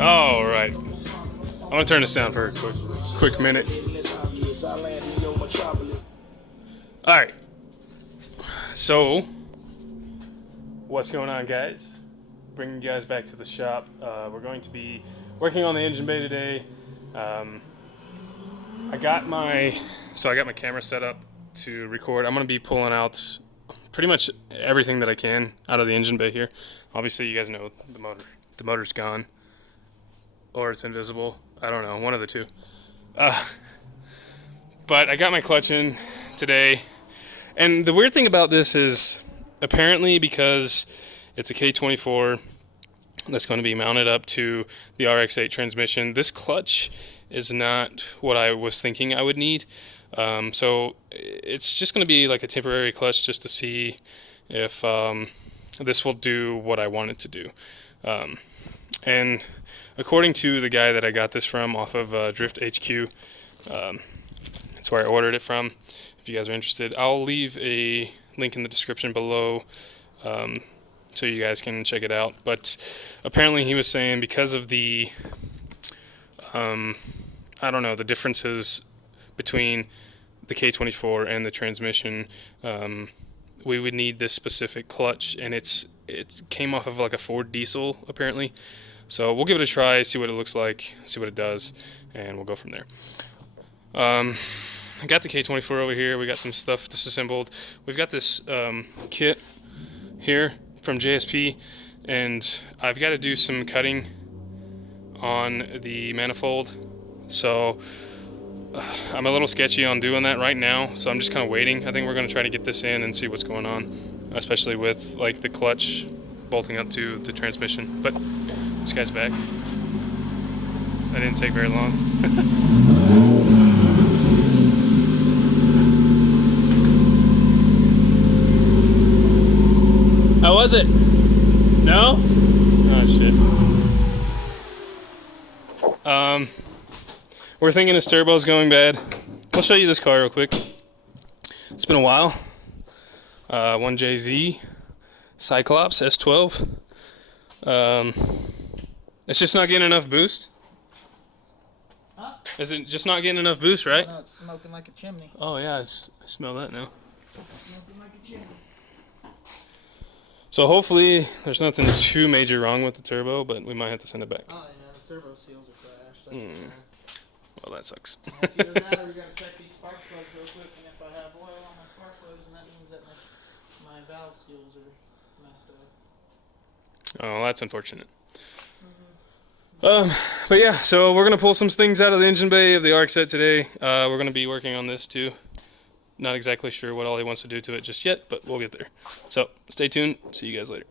All right. I'm gonna turn this down for a quick minute. All right. So, what's going on, guys? Bringing you guys back to the shop. We're going to be working on the engine bay today. I got my camera set up to record. I'm gonna be pulling out pretty much everything that I can out of the engine bay here. Obviously, you guys know the motor's gone, or it's invisible. I don't know, one of the two. But I got my clutch in today, and the weird thing about this is, apparently, because it's a K24 that's going to be mounted up to the RX8 transmission, this clutch is not what I was thinking I would need. So it's just going to be like a temporary clutch just to see if this will do what I want it to do. And according to the guy that I got this from off of Drift HQ, that's where I ordered it from. If you guys are interested, I'll leave a link in the description below so you guys can check it out. But apparently he was saying because of the I don't know, the differences between the K24 and the transmission, we would need this specific clutch, and it came off of like a Ford diesel apparently. So we'll give it a try, see what it looks like, see what it does, and we'll go from there. I got the K24 over here. We got some stuff disassembled. We've got this kit here from JSP, and I've got to do some cutting on the manifold. So I'm a little sketchy on doing that right now, so I'm just kind of waiting. I think we're going to try to get this in and see what's going on, especially with like the clutch bolting up to the transmission. But this guy's back. That didn't take very long. How was it? No? Oh shit. We're thinking his turbo's going bad. I'll show you this car real quick. It's been a while. 1JZ Cyclops S12. It's just not getting enough boost. Huh? Is it just not getting enough boost, right? No, it's smoking like a chimney. Oh yeah, I smell that now. Smoking like a chimney. So hopefully there's nothing too major wrong with the turbo, but we might have to send it back. Oh yeah, the turbo seals are crashed. Well, that sucks. It's either that or we gotta check these spark plugs real quick, and if I have oil on my spark plugs, and that means that my valve seals are messed up. Oh, that's unfortunate. But yeah, so we're gonna pull some things out of the engine bay of the RX8 today. We're gonna be working on this too. Not exactly sure what all he wants to do to it just yet, but we'll get there. So stay tuned. See you guys later.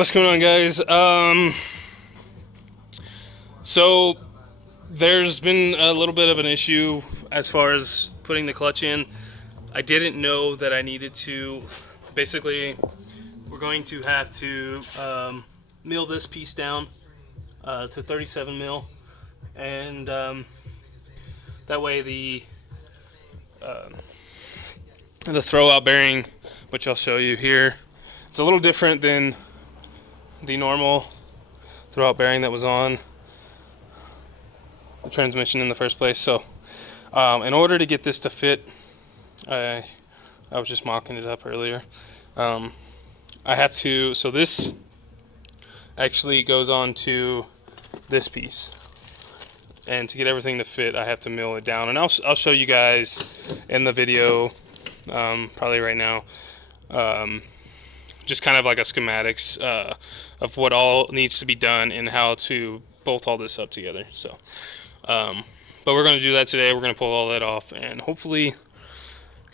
what's going on, guys? So there's been a little bit of an issue as far as putting the clutch in. I didn't know that I needed to. Basically, we're going to have to mill this piece down to 37 mil, and that way the throwout bearing, which I'll show you here, it's a little different than the normal throwout bearing that was on the transmission in the first place. So in order to get this to fit, I was just mocking it up earlier. I have to, so this actually goes on to this piece, and to get everything to fit I have to mill it down, and I'll show you guys in the video probably right now, just kind of like a schematics of what all needs to be done and how to bolt all this up together. So but we're going to do that today. We're going to pull all that off and hopefully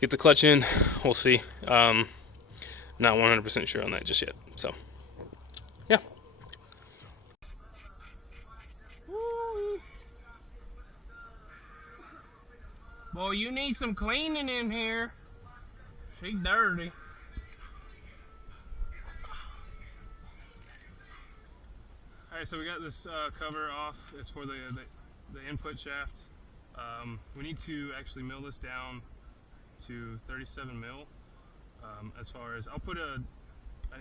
get the clutch in. We'll see. Not 100% sure on that just yet. So yeah. Boy, you need some cleaning in here. She's dirty. Alright, so we got this cover off. It's for the input shaft. We need to actually mill this down to 37 mil. As far as, I'll put an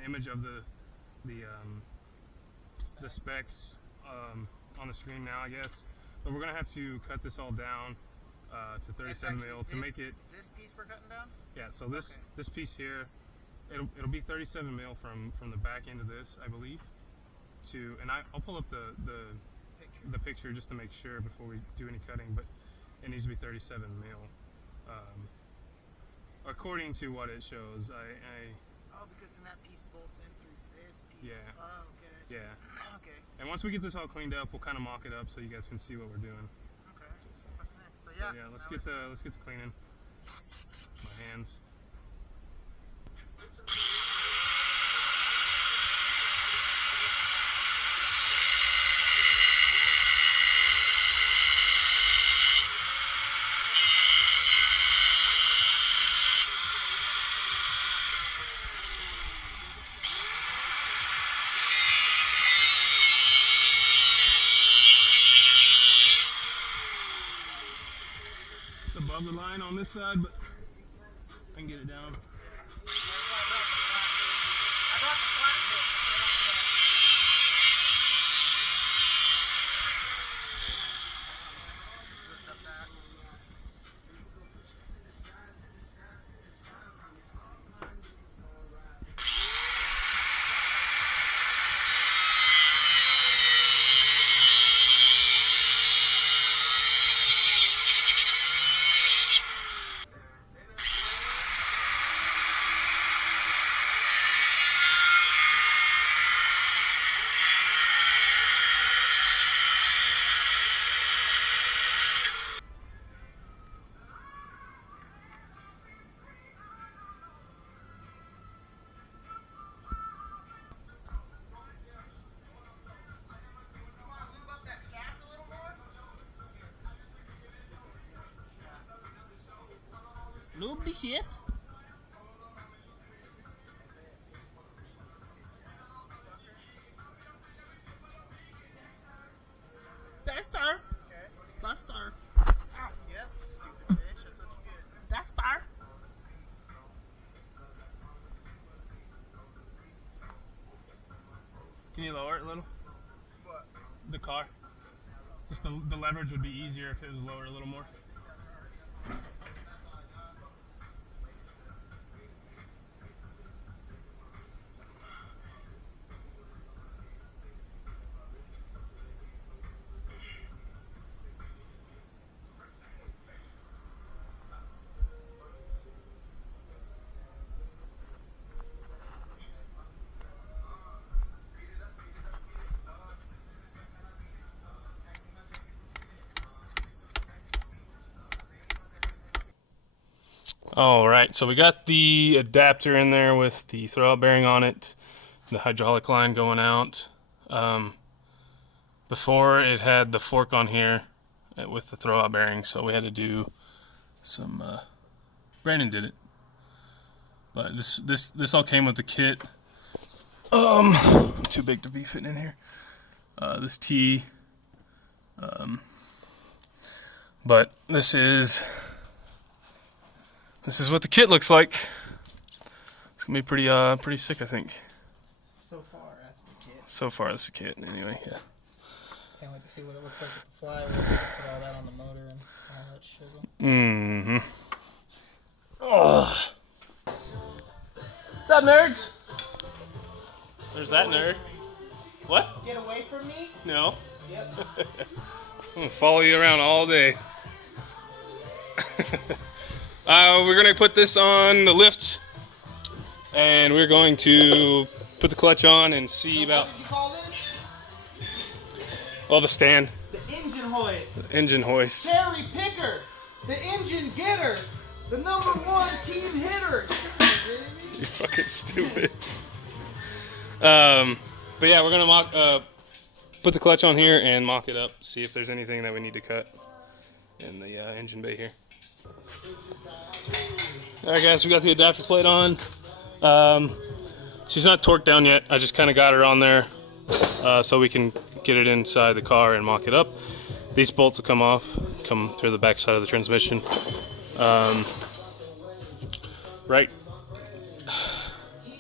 image of the specs on the screen now, I guess. But we're gonna have to cut this all down to 37 mil to make it. This piece we're cutting down? Yeah. So this piece here, it'll be 37 mil from the back end of this, I believe. And I'll pull up the picture just to make sure before we do any cutting, but it needs to be 37 mil. According to what it shows, Oh, because then that piece bolts in through this piece. Yeah. Oh, okay. Yeah. Okay. And once we get this all cleaned up, we'll kind of mock it up so you guys can see what we're doing. Okay. So yeah. Yeah. Let's get the cleaning. My hands. It's above the line on this side, but I can get it down. I got the flat bit. Lift up that. Lube the shit. Tester. Okay. Tester. Yep. Stupid bitch. That's what you get. Tester. Can you lower it a little? What? The car. Just the leverage would be easier if it was lower a little more. All right, so we got the adapter in there with the throwout bearing on it. the hydraulic line going out. Before it had the fork on here with the throwout bearing, so we had to do some. Brandon did it, but this all came with the kit. Too big to be fitting in here. This T. But this is what the kit looks like. It's gonna be pretty sick, I think. So far, that's the kit. So far, that's the kit. Anyway, yeah. Can't wait to see what it looks like with the flywheel. Put all that on the motor and all that shizzle. Mm-hmm. Oh. What's up, nerds? There's that nerd. What? Get away from me? No. Yep. I'm gonna follow you around all day. We're gonna put this on the lift, and we're going to put the clutch on and see about. What did you call this? Oh, the stand. The engine hoist. The engine hoist. Cherry picker. The engine getter. The #1 team hitter. You're fucking stupid. But yeah, we're gonna put the clutch on here and mock it up. See if there's anything that we need to cut in the engine bay here. All right, guys, we got the adapter plate on. She's not torqued down yet. I just kind of got her on there so we can get it inside the car and mock it up. These bolts will come off, come through the back side of the transmission.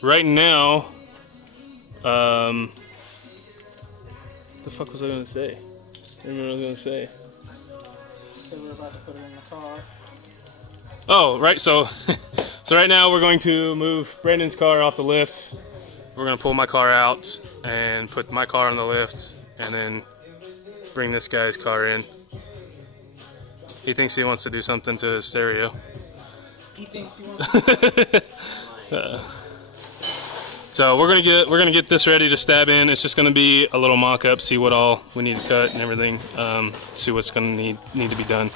Right now, what the fuck was I gonna say? I don't remember what I was gonna say. So we're about to put it in the car. Oh, right. So right now we're going to move Brandon's car off the lift. We're gonna pull my car out and put my car on the lift, and then bring this guy's car in. He thinks he wants to do something to his stereo. He thinks he wants to. So we're gonna get this ready to stab in. It's just gonna be a little mock-up, see what all we need to cut and everything. See what's gonna need to be done.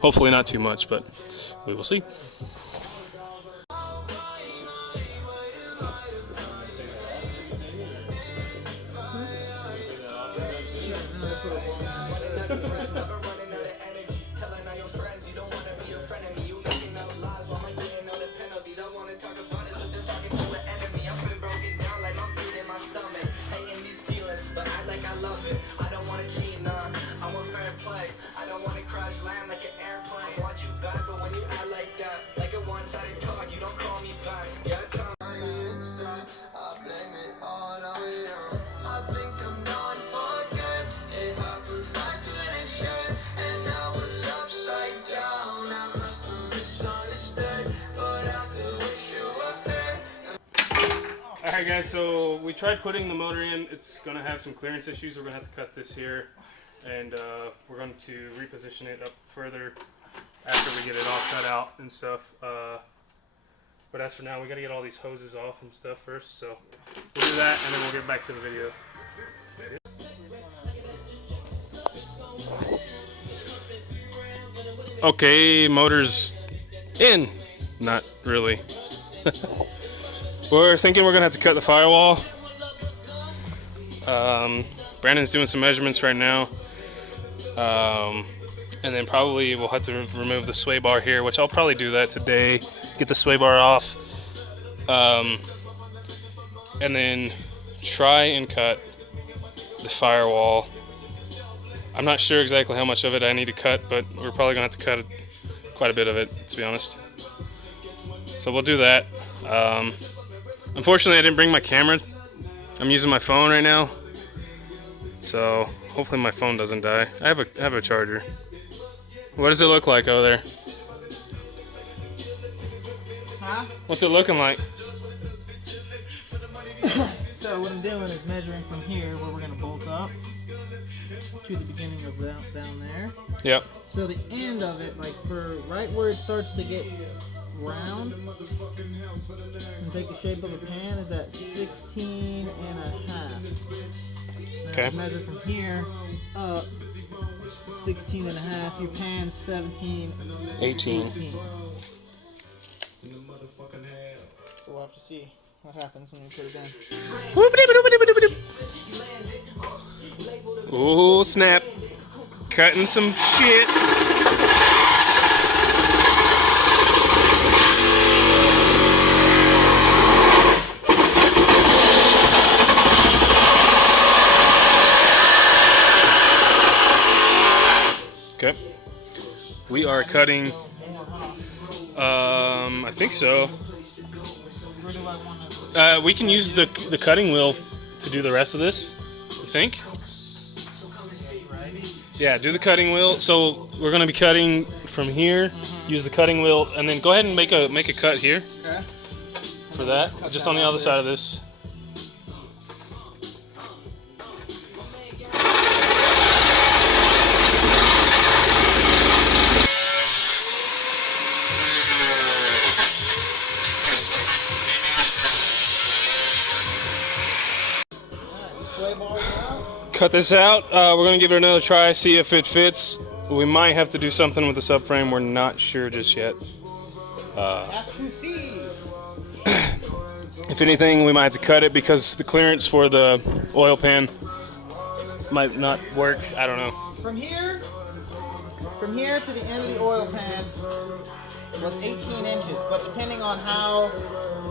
Hopefully not too much, but we will see. Alright guys, so we tried putting the motor in. It's going to have some clearance issues. We're going to have to cut this here, and we're going to reposition it up further after we get it all cut out and stuff. But as for now, we got to get all these hoses off and stuff first, so we'll do that and then we'll get back to the video. Okay, motor's in. Not really. We're thinking we're gonna have to cut the firewall. Brandon's doing some measurements right now. And then probably we'll have to remove the sway bar here, which I'll probably do that today. Get the sway bar off. And then try and cut the firewall. I'm not sure exactly how much of it I need to cut, but we're probably gonna have to cut quite a bit of it, to be honest. So we'll do that. Unfortunately, I didn't bring my camera. I'm using my phone right now, so hopefully my phone doesn't die. I have a charger. What does it look like over there? Huh? What's it looking like? So what I'm doing is measuring from here where we're gonna bolt up to the beginning of down there. Yep. So the end of it, like for right where it starts to get round and take the shape of a pan, is at 16 and a half. Okay. Measure from here up 16 and a half. Your pan's 17. 18. So we'll have to see. what happens when you put it in. Oh snap! Cutting some shit. Okay. We are cutting. I think so. We can use the cutting wheel to do the rest of this. You think? Yeah, do the cutting wheel. So we're gonna be cutting from here. Use the cutting wheel, and then go ahead and make a cut here. Okay. For that, just on the other side of this. Cut this out. We're gonna give it another try, see if it fits. We might have to do something with the subframe. We're not sure just yet. Have to see. If anything, we might have to cut it because the clearance for the oil pan might not work. I don't know. From here to the end of the oil pan was 18 inches, but depending on how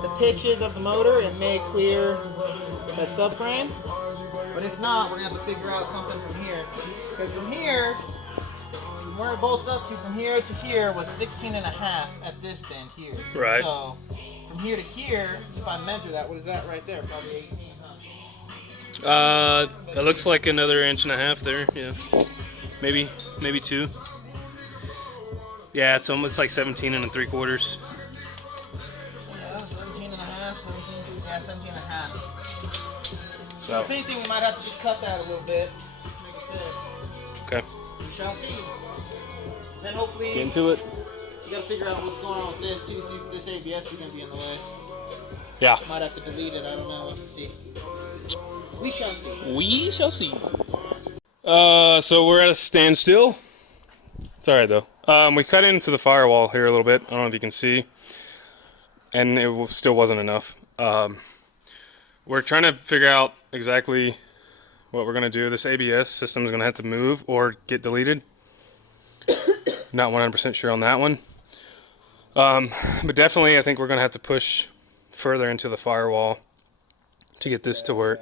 the pitch is of the motor, it may clear that subframe. But if not, we're gonna have to figure out something from here. Because from here, from where it bolts up to, from here to here was 16 and a half at this bend here. Right. So from here to here, if I measure that, what is that right there? Probably 18, huh? That looks like another inch and a half there. Yeah, maybe 2. Yeah, it's almost like 17 and 3/4. Yeah, 17 and a half, 17 and a half. So If anything, we might have to just cut that a little bit. Make it fit. okay, We shall see. Then hopefully, get into it. you gotta figure out what's going on with this too. See if this ABS is gonna be in the way. Yeah, Might have to delete it. I don't know. We'll have to see. We shall see. we shall see. So we're at a standstill. It's all right though. We cut into the firewall here a little bit. I don't know if you can see, and it still wasn't enough. We're trying to figure out exactly what we're gonna do. This ABS system is gonna have to move or get deleted. Not 100% sure on that one. But definitely, I think we're gonna have to push further into the firewall to get this to work.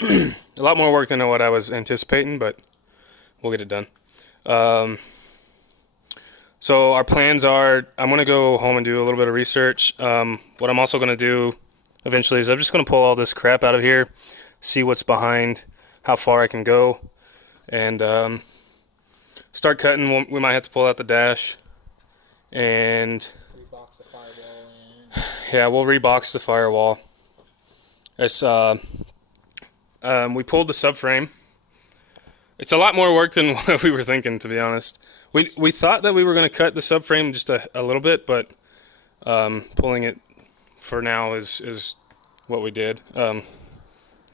A lot more work than what I was anticipating, but we'll get it done. So our plans are, I'm going to go home and do a little bit of research. What I'm also going to do eventually is I'm just going to pull all this crap out of here, see what's behind, how far I can go, and start cutting. We might have to pull out the dash, and Rebox the firewall in. yeah, we'll rebox the firewall. It's, we pulled the subframe. It's a lot more work than what we were thinking, to be honest. We thought that we were going to cut the subframe just a little bit, but pulling it for now is what we did. There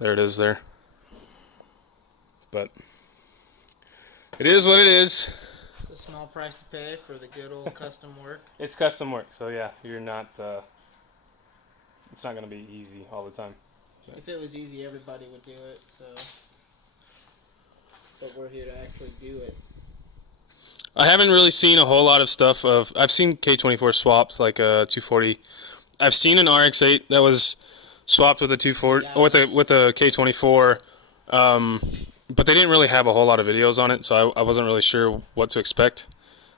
it is there. But it is what it is. It's a small price to pay for the good old custom work. It's custom work, so yeah, you're not. It's not going to be easy all the time. If it was easy, everybody would do it. So, but we're here to actually do it. I haven't really seen a whole lot of stuff of. I've seen K24 swaps like a 240. I've seen an RX8 that was swapped with a 240 or with a K24, but they didn't really have a whole lot of videos on it, so I wasn't really sure what to expect.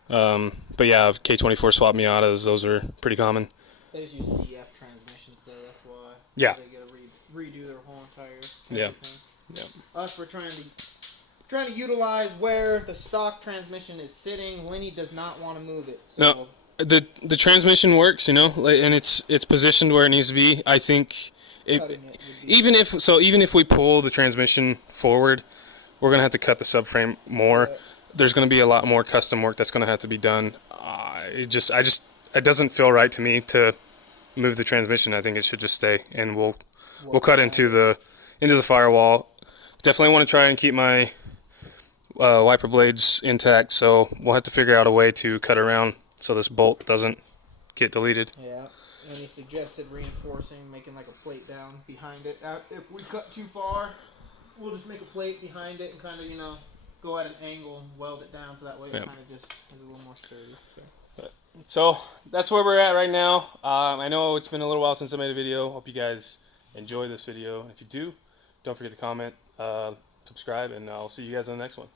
But yeah, K24 swap Miatas, those are pretty common. They just use ZF transmissions though. That's why. Yeah. They gotta redo their whole entire. Yeah. Everything. Yeah. Us, we're trying to utilize where the stock transmission is sitting. Lenny does not want to move it. So. No, the transmission works, you know, and it's positioned where it needs to be. I think even if we pull the transmission forward, we're gonna have to cut the subframe more. There's gonna be a lot more custom work that's gonna have to be done. It doesn't feel right to me to move the transmission. I think it should just stay, and we'll cut into the firewall. Definitely want to try and keep my wiper blades intact, so we'll have to figure out a way to cut around so this bolt doesn't get deleted. Yeah, And he suggested reinforcing, making like a plate down behind it. If we cut too far, we'll just make a plate behind it and kind of, you know, go at an angle and weld it down so that way it kind of just is a little more sturdy. So that's where we're at right now. I know it's been a little while since I made a video. Hope you guys enjoy this video. If you do, don't forget to comment, subscribe, and I'll see you guys in the next one.